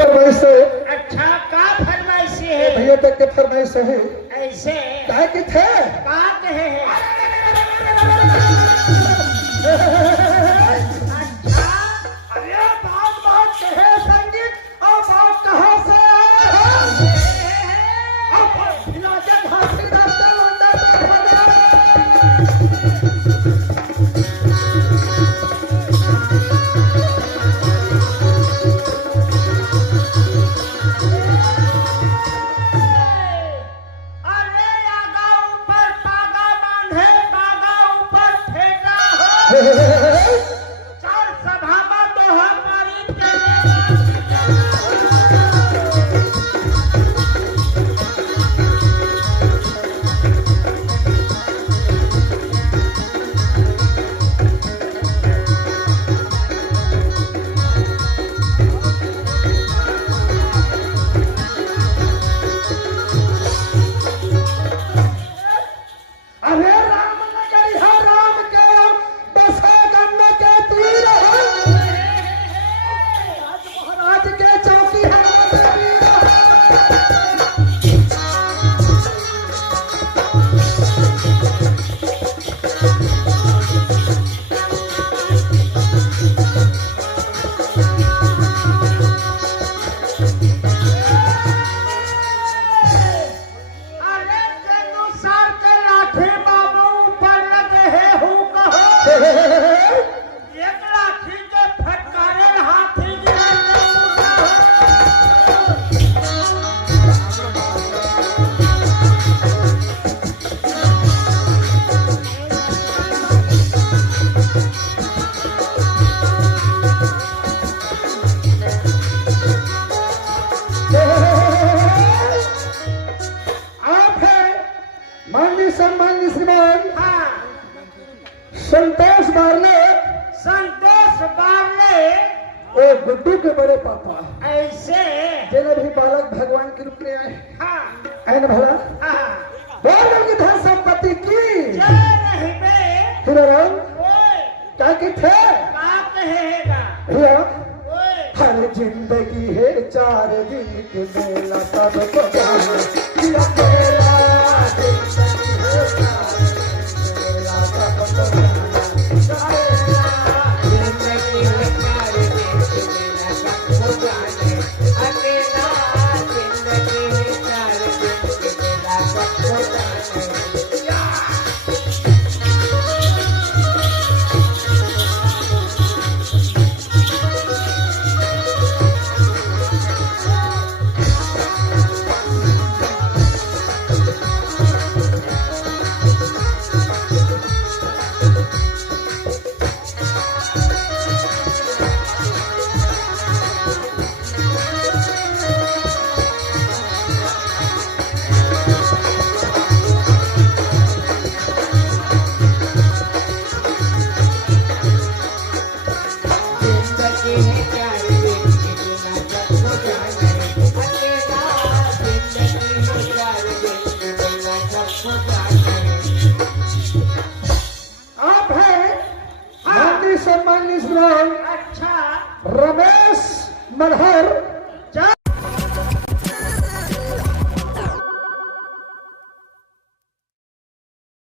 फरमाइश है। अच्छा का फरमाइश है भैया तक के फरमाइश है ऐसे क्या कि थे का कहे है अच्छा अरे बात बात कहे संगीत और बात कहाँ से आए हैं अब इलाके घाटी रास्ते लौंडे अरे आगा ऊपर पागा बांधे बागा ऊपर फेंका हो चल सभा में तो हमारी अरे राम नगरी है राम के बसे गन्ने के तीर है महाराज के चौकी है अरे तेनु सार के लाठी बाबू ऊपर लगे है हूँ कहो एक लाठी के फटकारे हाथी गिरा आप है माननीय सम्मान्य श्रीमान हाँ संतोष बारले संतोष बारले और गुड्डू के बड़े पापा ऐसे जिन्हें भी बालक भगवान के रूप में आए हाँ है ना भला हाँ बोल की धन संपत्ति की जय नहीं बे हिरण ओए क्या कि थे का कहेगा भैया ओए हर जिंदगी है 4 दिन के मेला तब तो किया मेला जिंदगी है 4 दिन के मेला तब तो आप है माननीय सम्मान्य श्रीमान अच्छा रमेश मनहर